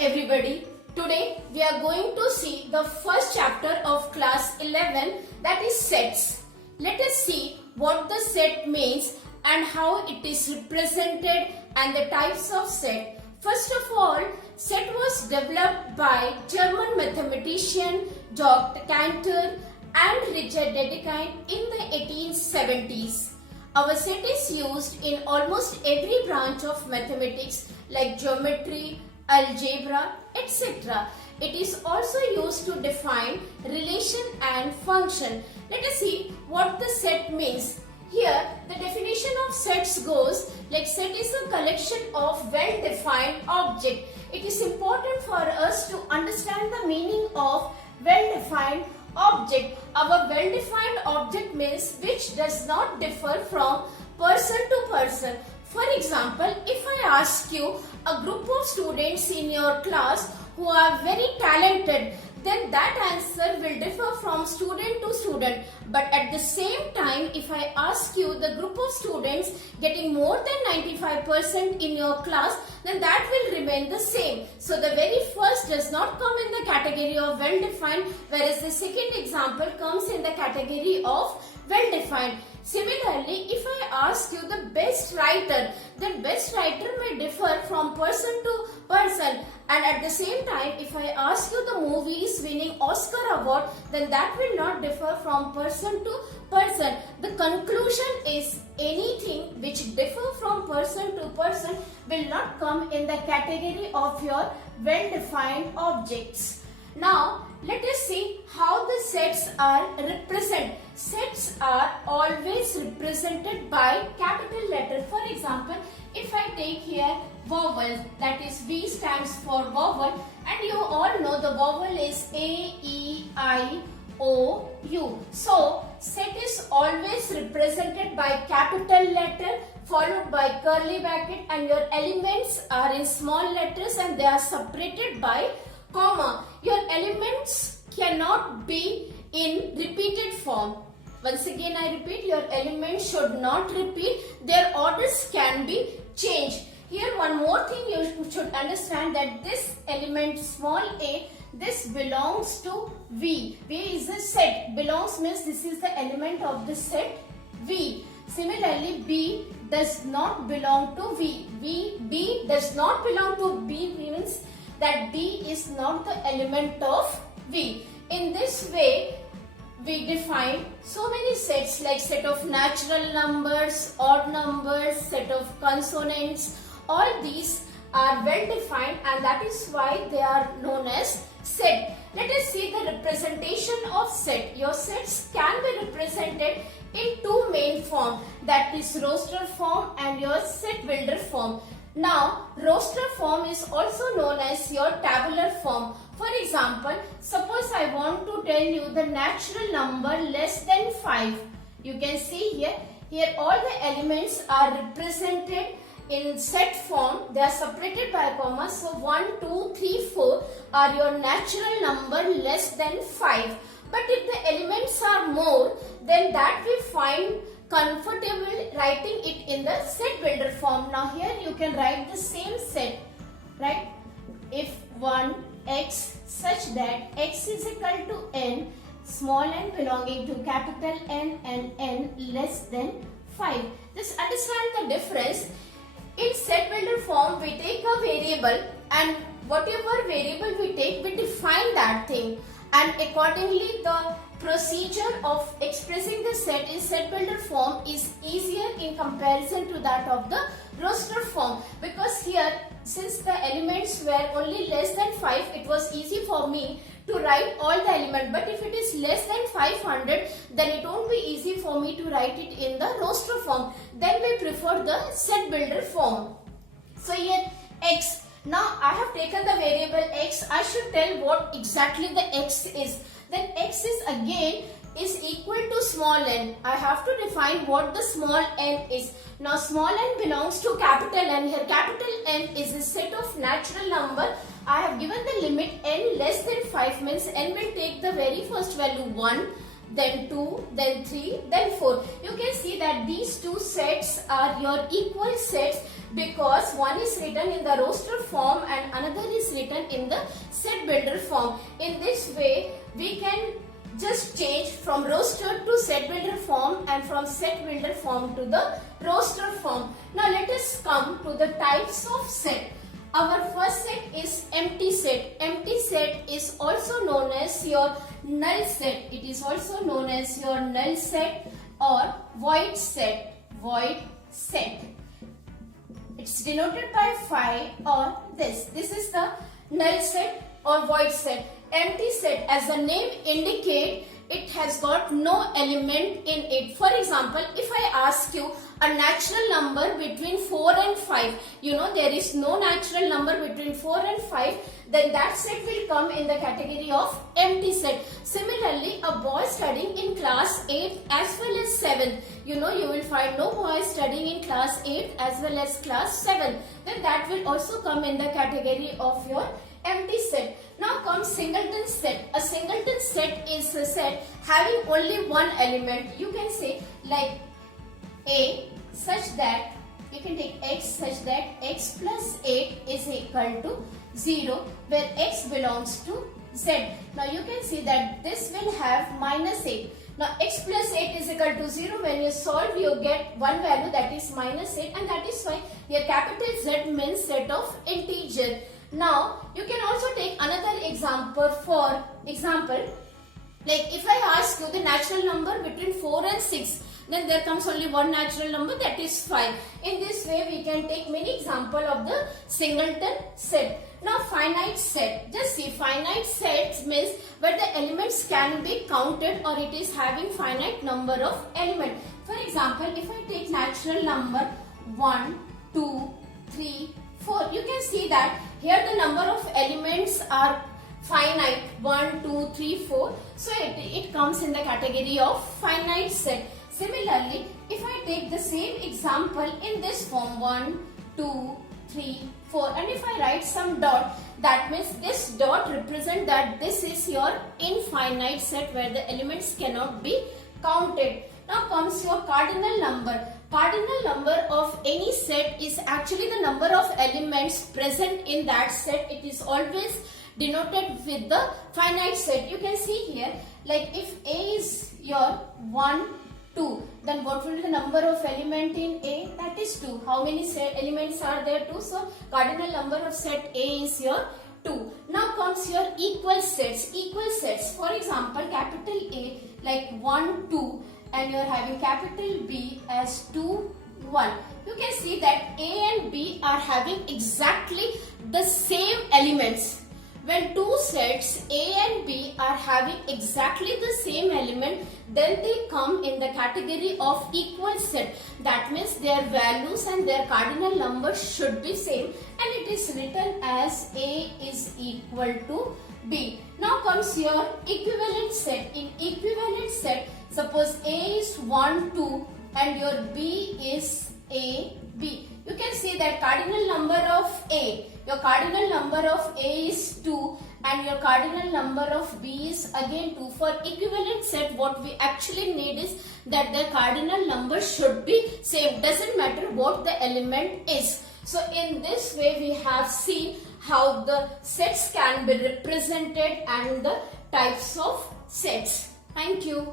everybody. Today we are going to see the first chapter of class 11, that is sets. Let us see what the set means and how it is represented and the types of set. First of all, set was developed by German mathematician Dr. Cantor and Richard Dedekind in the 1870s. Our set is used in almost every branch of mathematics like geometry, algebra, etc. It is also used to define relation and function. Let us see what the set means. Here, the definition of sets goes like set is a collection of well-defined objects. It is important for us to understand the meaning of well-defined object. Our well-defined object means which does not differ from person to person. For example, if I ask you a group of students in your class who are very talented, then that answer will differ from student to student. But at the same time, if I ask you the group of students getting more than 95% in your class, then that will remain the same. So the very first does not come in the category of well-defined, whereas the second example comes in the category of well-defined. Similarly, if I ask you the best writer, then best writer may differ from person to person, and at the same time, if I ask you the movies winning Oscar award, then that will not differ from person to person. The conclusion is anything which differ from person to person will not come in the category of your well-defined objects. Now, let us see how the sets are represented. Sets are always represented by capital letter. For example, if I take here vowel, that is V stands for vowel, and you all know the vowel is A, E, I, O, U. So, set is always represented by capital letter followed by curly bracket, and your elements are in small letters and they are separated by comma. Your elements cannot be in repeated form. Once again I repeat, your elements should not repeat. Their orders can be changed. Here one more thing you should understand, that this element small a, this belongs to V. V is a set. Belongs means this is the element of the set V. Similarly, B does not belong to V. B does not belong to B means that B is not the element of V. In this way, we define so many sets like set of natural numbers, odd numbers, set of consonants. All these are well defined, and that is why they are known as set. Let us see the representation of set. Your sets can be represented in two main forms, that is roster form and your set builder form. Now, roster form is also known as your tabular form. For example, suppose I want to tell you the natural number less than 5. You can see here all the elements are represented in set form. They are separated by a comma. So 1, 2, 3, 4 are your natural number less than 5. But if the elements are more, then that we find comfortable writing it in the set builder form. Now here you can write the same set, right? If 1 x such that x is equal to n, small n belonging to capital N and n less than 5. Just understand the difference. In set builder form, we take a variable, and whatever variable we take, we define that thing, and accordingly the procedure of expressing the set in set builder form is easier in comparison to that of the roster form, because here since the elements were only less than 5, it was easy for me to write all the elements. But if it is less than 500, then it won't be easy for me to write it in the roster form. Then we prefer the set builder form. So here x. Now I have taken the variable x. I should tell what exactly the x is. Then x is again is equal to small n. I have to define what the small n is. Now small n belongs to capital N. Here capital N is a set of natural number. I have given the limit n less than 5 means n will take the very first value 1, then 2, then 3, then 4. You can see that these two sets are your equal sets. because one is written in the roster form and another is written in the set builder form. In this way, we can just change from roster to set builder form and from set builder form to the roster form. Now let us come to the types of set. Our first set is empty set. Empty set is also known as your null set. It is also known as your null set or void set. Void set. It's denoted by phi or this. This is the null set or void set. Empty set, as the name indicate, it has got no element in it. For example, if I ask you a natural number between 4 and 5, there is no natural number between 4 and 5, then that set will come in the category of empty set. Similarly, a boy studying in class 8 as well as 7, you will find no boy studying in class 8 as well as class 7, then that will also come in the category of your empty set. Now comes singleton set. A singleton set is a set having only one element. You can say like A such that, you can take X such that X plus 8 is equal to 0, where X belongs to Z. Now you can see that this will have minus 8. Now X plus 8 is equal to 0. When you solve, you get one value, that is minus 8, and that is why your capital Z means set of integer. Now, you can also take another example. For example, like if I ask you the natural number between 4 and 6, then there comes only one natural number, that is 5. In this way, we can take many examples of the singleton set. Now, finite set. Just see, finite set means where the elements can be counted or it is having finite number of elements. For example, if I take natural number 1, 2, 3, 4, you can see that here the number of elements are finite, 1, 2, 3, 4. So it comes in the category of finite set. Similarly, if I take the same example in this form 1, 2, 3, 4, and if I write some dot, that means this dot represents that this is your infinite set where the elements cannot be counted. Now comes your cardinal number. Cardinal number of any set is actually the number of elements present in that set. It is always denoted with the finite set. You can see here, like if A is your 1, 2, then what will be the number of element in A? That is 2. How many elements are there? 2. So cardinal number of set A is your 2. Now comes your equal sets. Equal sets. For example, capital A like 1, 2. And you are having capital B as 2, 1. You can see that A and B are having exactly the same elements. When two sets A and B are having exactly the same element, then they come in the category of equal set. That means their values and their cardinal numbers should be same, and it is written as A is equal to B. Now comes your equivalent set. In equivalent set, suppose A is 1, 2 and your B is A, B. You can see that cardinal number of A, your cardinal number of A is 2 and your cardinal number of B is again 2. For equivalent set, what we actually need is that the cardinal number should be same. Doesn't matter what the element is. So in this way, we have seen how the sets can be represented and the types of sets. Thank you.